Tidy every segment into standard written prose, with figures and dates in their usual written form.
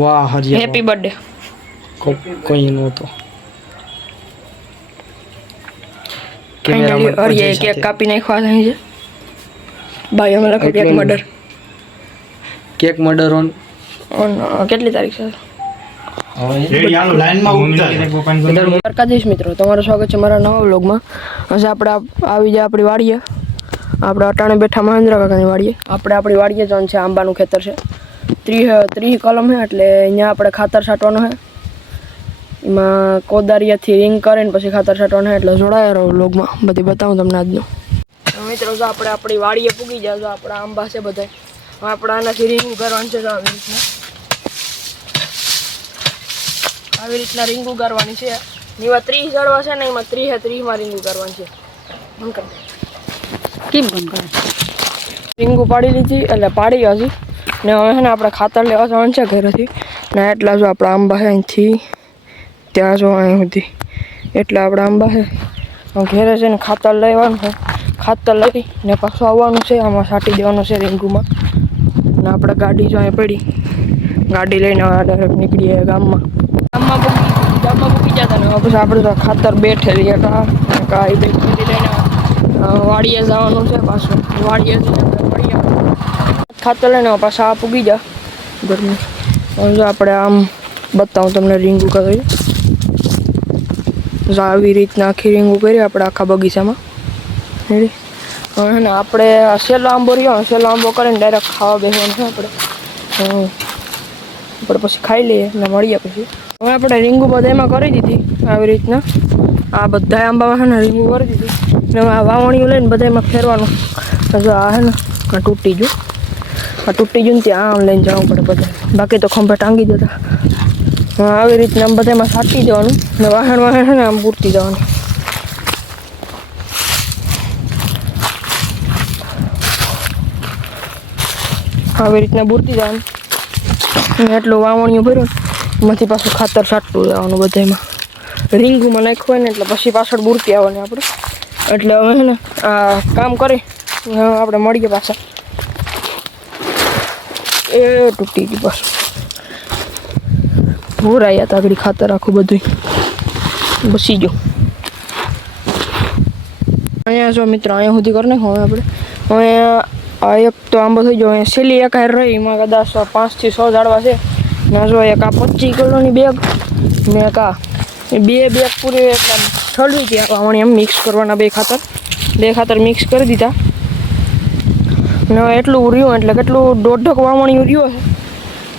વાહ હરિયા happy birthday કોઈ નહોતો ફાઇનલી હરિયાએ કેક કાપી નાખ્યો છે ભાઈ અમે લખો કેક મર્ડર ઓન કેટલી તારીખ છે દ્વારકાધીશ મિત્રો, તમારું સ્વાગત છે મારા નવા વ્લોગમાં. આજે આપણે આવી જાય આપણી વાડીએ. આપણે અટાણે બેઠા મહેન્દ્ર કાકાની વાડીએ. આપણે આપણી વાડીએ જવાનું છે. આંબાનું ખેતર છે, 30 કલમ છે, એટલે અહીંયા આપણે ખાતર છાંટવાનું છે. એમાં કોદારિયાથી રિંગ કરીને પછી ખાતર છાંટવાનું છે. એટલે જોડાયા રહો વ્લોગમાં, બધી બતાવું તમને આજનું. મિત્રો જો આપણે આપણી વાડીએ પૂગી જાય, તો આપણા આંબા છે બધા. હવે આપણે આનાથી રિંગ કરવાનું છે. તો આવી રીતના રીંગ ઉગાડવાની છે. એવા 30 ઝાડવા છે ને, એમાં 30 માં રીંગ ઉગાડવાની છે. કેમ બંધ કરે રીંગુ પાડી લીધી, એટલે પાડી હજી ને હવે છે ને આપણે ખાતર લેવા જવાનું છે ઘરેથી. ને એટલા જો આપણા આંબા છે અહીંથી ત્યાં જો અહીં સુધી એટલા આપણા આંબા છે. ઘેરે છે ને ખાતર લેવાનું છે. ખાતર લઈ ને પાછું આવવાનું છે. આમાં છાંટી દેવાનું છે રીંગુમાં. ને આપણે ગાડી જો અહીં પડી, ગાડી લઈને ડાયરેક્ટ નીકળીએ ગામમાં મૂકી જતા ને પછી આપણે તો ખાતર બેઠેલી કાંઈ બેઠેલી લઈને વાડીએ જવાનું છે. પાછું વાડીએ જઈને ખાતર લઈને પાછા આ પૂગી જા ગરમી. જો આપણે આમ બતાવું તમને રીંગું કરી, આવી રીતના આખી રીંગું કરી આપણે આખા બગીચામાં. હવે ને આપણે સહેલો આંબો રહ્યો, સહેલો આંબો કરીને ડાયરેક્ટ ખાવા બેસવાનું છે આપણે પછી ખાઈ લઈએ ને મળીએ પછી. હવે આપણે રીંગુ બધા એમાં કરી દીધી આવી રીતના. આ બધા આંબામાં છે ને રીંગુ કરી દીધી ને આ વાવણીઓ લઈને બધા એમાં ફેરવાનું. જો આ છે ને આ તૂટી ગયું ને ત્યાં આમ લઈને જવું પડે બધા, બાકી તો ખંભે ટાંગી દેતા. આવી રીતના આમ બધા એમાં છાંટી દેવાનું ને વાહણ છે ને આમ પૂરતી જવાનું. આવી રીતના બૂરતી જવાનું ને એટલું વાવણીઓ ભર્યું એમાંથી પાછું ખાતર છાંટતું જવાનું બધામાં. રીંગુમાં નાખ્યું હોય ને એટલે પછી પાછળ બૂરતી આવવાની આપણે. એટલે હવે છે ને આ કામ કરી આપણે મળીએ પાછા. એ તૂટી ગયું પાછું, ભોરાયા તાગડી ખાતર આખું બધું બસી ગયું. અહીંયા જો મિત્રો અહીંયા સુધી કરી નાખો. હવે આપણે હવે આ એક તો આંબો થઈ ગયો. અહીંયા છેલ્લી એક હાર રહી, એમાં કદાચ 5 થી 6 ઝાડવા છે. ના જો એક આ 25 કિલોની બેગ ને એક આ બે બેગ પૂરી એટલે ઠલવી હતી વાવણી એમ મિક્સ કરવાના. બે ખાતર મિક્સ કરી દીધા ને હવે એટલું રહ્યું એટલે કેટલું 1.5 વાવણી રહ્યું છે.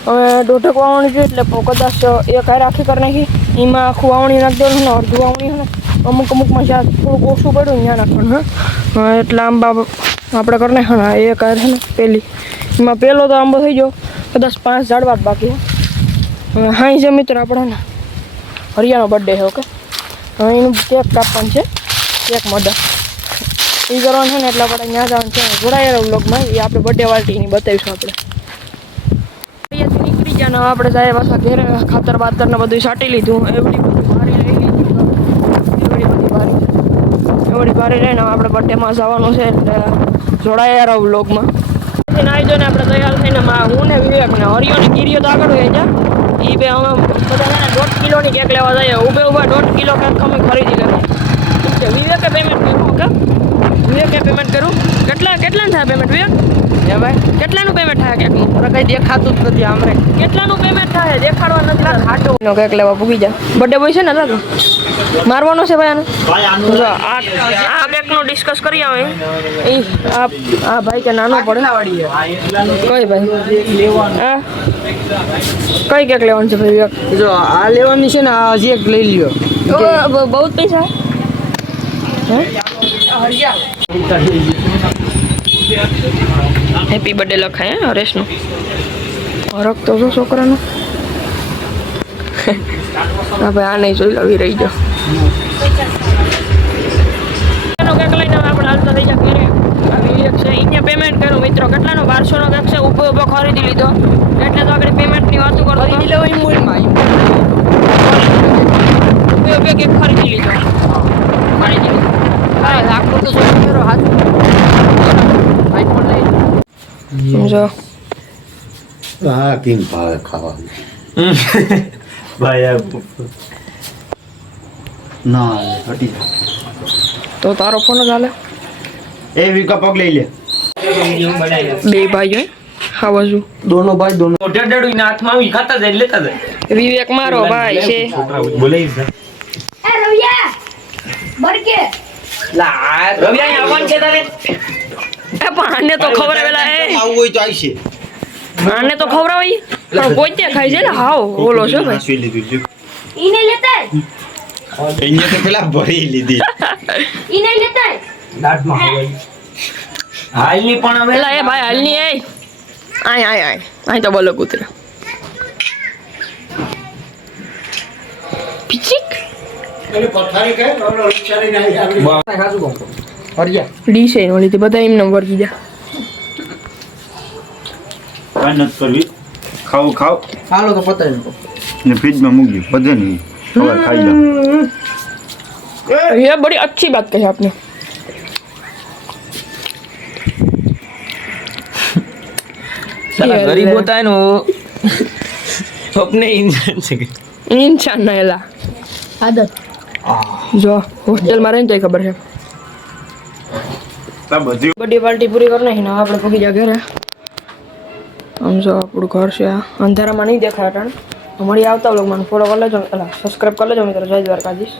હવે 1.5 વાવણી રહ્યું એટલે કદાચ એક હાર આખી કરી નાખી. એમાં આખું વાવણી નાખી દેવાનું ને અડધું વાવણી ને અમુકમાં જ્યાં થોડુંક ઓછું પડ્યું ત્યાં નાખવાનું. એટલા આંબા આપણે કરી નાખવાના. એક હાર છે ને પહેલી એમાં પહેલો તો આંબો થઈ ગયો, કદાચ 5 ઝાડવા જ બાકી. હા છે મિત્ર આપણો ને હરિયાનો બર્થડે છે. ઓકે, હવે એનું કેક કાપવાનું છે, કેક મર્ડર એ કરવાનું છે ને. એટલે આપણે ત્યાં જવાનું છે. જોડાયેલા વ્લોગમાં એ આપણે બર્થડે પાર્ટીની બતાવીશું. આપણે અહીંયાથી નીકળી ગયા ને આપણે જાય પાછા ઘેરે. ખાતર બાતરને બધું છાંટી લીધું, એવડી બધી ભારી લઈ લીધી, એવડી ભારી લઈને આપણે બર્થડેમાં જવાનું છે. એટલે જોડાયેલા વ્લોગમાં આવી જો ને આપણે તૈયાર થઈને હું ને વિવેક ને હરિયો ને ગીરીઓ તો આગળ હોય ત્યાં એ બે અમે બધા છે ને 1.5 કિલોની કેક લેવા જઈએ. ઊભે 1.5 કિલો કેક અમે ખરીદી કરીએ. વિવેકે પેમેન્ટ કર્યું. ઓકે, વિવેકે પેમેન્ટ કર્યું. કેટલાનું થાય પેમેન્ટ વિવેક? ભાઈ કેટલાનું પેમેન્ટ થાય કેકનું? કંઈ દેખાતું જ નથી આમરે. કેટલાનું પેમેન્ટ થાય દેખાડવા નથી. ખાટું કેક લેવા પૂગી જાય. બર્થડે બોય છે ને દાદા મારવાનો છે ભાઈ આને. જો આ કેકનું ડિસ્કસ કરી આવે આ ભાઈ કે નાનો પડે કઈ ભાઈ હા કઈ કેક લેવાનું છે ભાઈ? જો આ લેવાની છે ને, આ હજી એક લઈ લ્યો. બહુ જ પૈસા હેપી બર્થડે લખાય હે હરેશનો. હરક તો જો છોકરાનો. હા ભાઈ આ નહીં જોઈ આવી રહી જાઓ. કેક લઈને આપણે હાલતા થઈ જાય ઘરે. વિવેક છે અહીંયા પેમેન્ટ કર્યું મિત્રો. કેટલાનો? 1200 નો કેક છે. ઊભો ખરીદી લીધો એટલે તો આપણે પેમેન્ટની વાતો કરતો ઊભે કેક ખરીદી લીધો. આખું તો કરો હાથ સમજો. હા કિંગ ભાવે ખાવાનું. ભાઈ આ ના હટી તો તારો ફોન જ હાલે એ વિકા પગ લઈ લે બે ભાઈ હોય હા બાજુ दोनों भाई दोनों ડડડું ના હાથમાં આવી ખાતા જાય લેતા જાય વિવેક મારો ભાઈ છે બોલાઈ એ રવિયા બરકે લા રવિયા આવવાનું છે તારે એ પણ આને તો ખવડાવેલા હે આવું હોય તો આવશે આને તો ખવડાવી પણ પોતે ખાઈ છે ને હાવ ઓલો છે ભાઈ નાસી લીધું ઈને લેતા એને તો પેલા ભરી લીધી ઈને લેતા દાંતમાં હવાઈ હાલની પણ હવે પેલા એ ભાઈ હાલની એ આય આય આય આય તો બોલો કૂતરા પિચિક खासू को और क्या ડીશ એ ઓલી તે બધા એમને વર્ગી જા કાંઈ નથી કરવી ખાવ हालो तो पता है इनको ને ફ્રીજમાં મૂકી બધે નહીં હવે ખાઈ લો ये बड़ी अच्छी बात कही आपने साला गरीब होता है ना वो अपने इंसान से इंसान ना एला આદત जो होस्टेल में रहे तो खबर है તા બધી बड़ी पार्टी पूरी करने ही ना આપણે પગી જા ઘરે આમ જો આપણું ઘર છે આ અંધારામાં નહીં દેખાય અટાણે મળી આવતા વ્લોગમાં ફોલો કરી લેજો સબસ્ક્રાઇબ કરી લેજો મિત્રો જય દ્વારકાધીશ